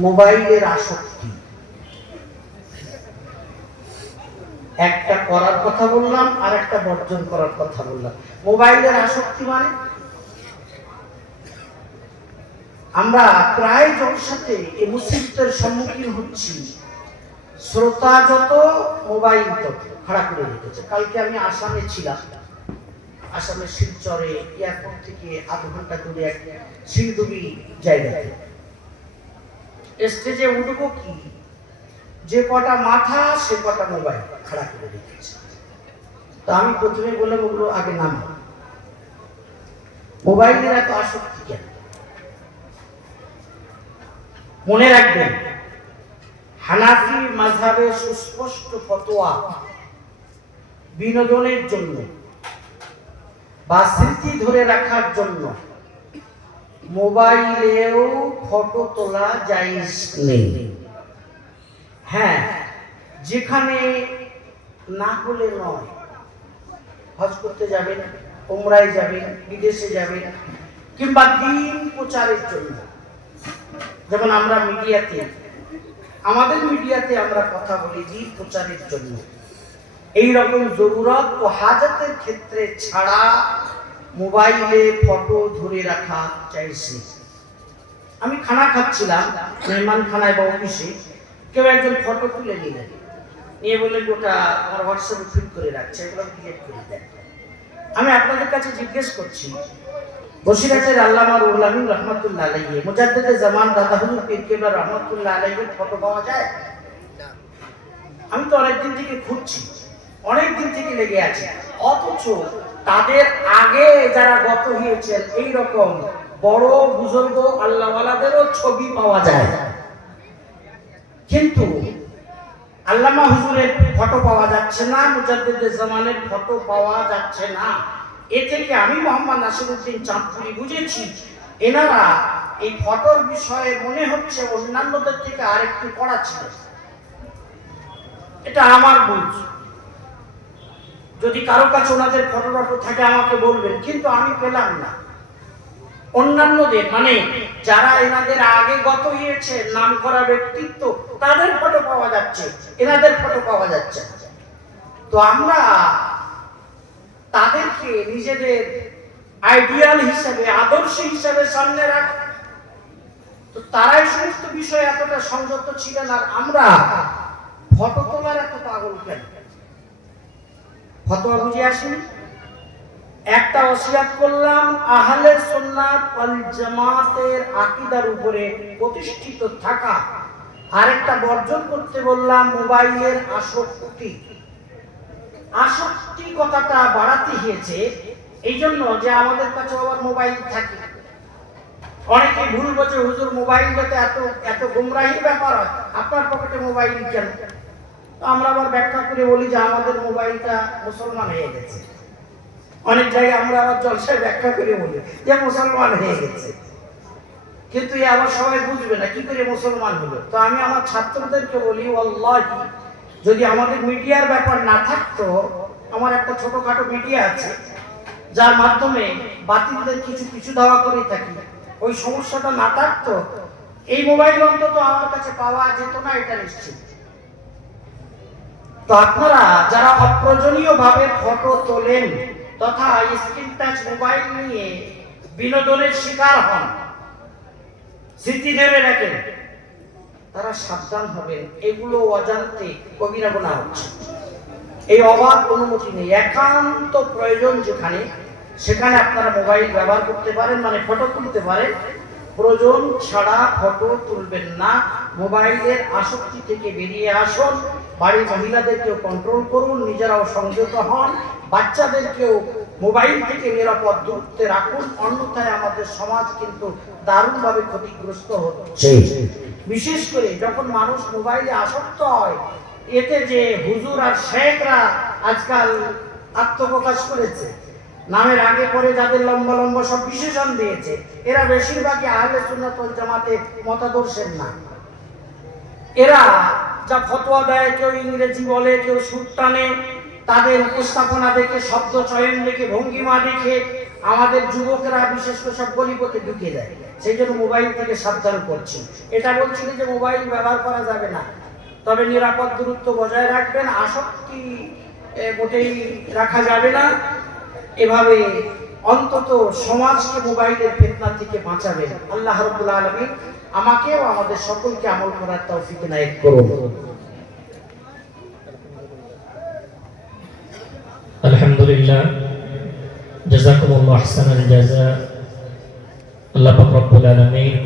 মোবাইলের আসক্তি। একটা করার কথা বললাম আর একটা বর্জন করার কথা বললাম। মোবাইলের আসক্তি মানে? আমরা প্রায় জনসাথে এই মুসিবতের সম্মুখীন হচ্ছি। শ্রোতা যত, মোবাইল তত। খাড়া করে রেখেছে। কালকে আমি আসামে ছিলাম। আসামের শিলচরে এয়ারপোর্ট থেকে আধ ঘণ্টা দূরে এক শিলদুবি জায়গাতে। স্টেজে উঠবো কি? যে কটা মাথা, সে কটা মোবাইল খাড়া করে রেখেছে। তো আমি প্রথমে বলে ওগুলো আগে নাম মোবাইলের এত আসক্তি কেন? মনে রাখবেন, হানাফি মাঝাবে সুস্পষ্ট ফতোয়া বিনোদনের জন্য বা স্মৃতি ধরে রাখার জন্য মোবাইলেও ফটো তোলা জায়জ নেই। হ্যাঁ যেখানে না হলে নয়। হজ করতে যাবেন ওমরায় যাবেন, বিদেশে যাবেন, কিংবা দিন প্রচারের জন্য। যেমন আমরা মিডিয়াতে, আমাদের মিডিয়াতে আমরা কথা বলি দিন প্রচারের জন্য। এই রকম জরুরত ও হাজাতের ক্ষেত্রে ছাড়া মোবাইলে ফটো ধরে রাখা চাইছে। আমি খানা খাচ্ছিলাম, মেহমান খানায় বা অফিসে, কেউ একজন ফটো তুলে নিলেন। নিয়ে বললেন ওটা আমার হোয়াটসঅ্যাপে ফিট করে রাখছে, এগুলো ডিলেট করে দেন আমি আপনাদের কাছে জিজ্ঞেস করছি, বসিরাটের আল্লামা রুহুল আমিন রহমতুল্লাহ আলাইহি মুজাদ্দিদে জামান দাদা হুজুর পীর কেবলা রহমতুল্লাহ আলাইহির ফটো পাওয়া যায়? আমি তো অনেকদিন থেকে খুঁজছি অনেক দিন থেকে লেগে আছে, অথচ তাদের আগে যারা গত হয়েছেন এই রকম বড় বুজুর্গ আল্লাহওয়ালাদেরও ছবি পাওয়া যায়। কিন্তু আল্লামা হুজুরের ফটো পাওয়া যাচ্ছে না মুজাদ্দিদ জামানের ফটো পাওয়া যাচ্ছে না। এ থেকে আমি মোহাম্মদ নাসিরুদ্দিন চাঁদপুরি বুঝেছি, এনারা এই ফটোর বিষয়ে মনে হচ্ছে অন্যান্যদের থেকে আরেকটু ছিল এটা আমার বুঝ। যদি কারও কাছে ওনাদের ফটো থাকে, আমাকে বলবেন। কিন্তু আমি পেলাম না। অন্যান্যদের মানে যারা এনাদের আগে গত হয়েছে নাম করা ব্যক্তিত্ব, তাদের ফটো পাওয়া যাচ্ছে। এনাদের ফটো পাওয়া যাচ্ছে। তো আমরা তাদেরকে নিজেদের আইডিয়াল হিসাবে, আদর্শ হিসাবে সামনে রাখ। তো তারাই সমস্ত বিষয়ে এতটা সংযত ছিলেন, আর আমরা ফটো তোলার এত পাগল কেন? ফতোয়া বুঝে আসেনি? একটা ওসিয়াত করলাম, আহলে সুন্নাত ওয়াল জামাতের আকীদার উপরে প্রতিষ্ঠিত থাকা। আরেকটা বর্জন করতে বললাম, মোবাইলের আসক্তি। আসক্তি কথাটা বাড়াতে হয়েছে এই জন্য যে আমাদের কাছে আবার মোবাইল থাকে। অনেকে ভুল বোঝে, হুজুর, মোবাইল যাতে এত এত গুমরাহি ব্যাপার হয়, আপনার পকেটে মোবাইল কেন? তো আমরা আবার ব্যাখ্যা করে বলি যে আমাদের মোবাইলটা মুসলমান হয়ে গেছে। অনেক জায়গায় আমরা আবার জলসায় ব্যাখ্যা করে বলি যে মুসলমান হয়ে গেছে। কিন্তু এ আবার সবাই বুঝবে না, কি করে মুসলমান হলো? তো আমি আমার ছাত্রদেরকে বলি, ওয়াল্লাহি, যদি আমাদের মিডিয়ার ব্যাপার না থাকতো, আমার একটা ছোটখাটো মিডিয়া আছে, যার মাধ্যমে বাতিলদের কিছু কিছু দেওয়া করে থাকি, ওই সমস্যাটা না থাকতো, এই মোবাইল অন্তত আমার কাছে পাওয়া যেত না, এটা নিশ্চিত। তো আপনারা যারা অপ্রয়োজনীয় ভাবে ফটো তোলেন তথা স্ক্রিন টাচ মোবাইল নিয়ে বিনোদনের শিকার হন, স্মৃতি ধরে রাখেন তারা সাবধান হবেন। এগুলো অজান্তে কবিরা গোনা হচ্ছে। এই অবাধ অনুমতি নেই। একান্ত প্রয়োজন যেখানে, সেখানে আপনারা মোবাইল ব্যবহার করতে পারেন মানে ফটো তুলতে পারেন। প্রয়োজন ছাড়া ফটো তুলবেন না। মোবাইলের আসক্তি থেকে বেরিয়ে আসুন বাড়ির মহিলাদেরকেও কন্ট্রোল করুন নিজেরাও সংযত হন বাচ্চাদেরকেও মোবাইল থেকে নিরাপদ দূরত্বে রাখুন অন্যথায় আমাদের সমাজ কিন্তু দারুণভাবে ক্ষতিগ্রস্ত হচ্ছে। বিশেষ করে যখন মানুষ মোবাইলে আসক্ত হয় এতে যে হুজুর আর শেখরা আজকাল আত্মপ্রকাশ করেছে নামের আগে পরে যাদের লম্বা লম্বা সব বিশেষণ দিয়েছে এরা বেশিরভাগই আহলে সুন্নাত ওয়াল জামাতে মতাদর্শের না। এরা যা ফতোয়া দেয়, কেউ ইংরেজি বলে, কেউ সুর টানে, তাদের উপস্থাপনা দেখে, শব্দ চয়ন দেখে, ভঙ্গিমা দেখে আমাদের যুবকরা, বিশেষ করে সব গলিপথে ঢুকে যায় সেই জন্য মোবাইল থেকে সাবধান করছি। এটা বলছি যে মোবাইল ব্যবহার করা যাবে না। তবে নিরাপদ দূরত্ব বজায় রাখবেন, আসক্তি মোটেই রাখা যাবে না। এভাবে অন্তত সমাজকে, মোবাইলের ফেতনা থেকে বাঁচাবে আল্লাহ রবুল আলমী আমাকেও আমাদের সকলকে আমল করার তৌফিক নায়ক করুন। আলহামদুলিল্লাহ। জাজাকুমুল্লাহ আহসানাল জাযা আল্লাহ পাক রব্বুল আলামিন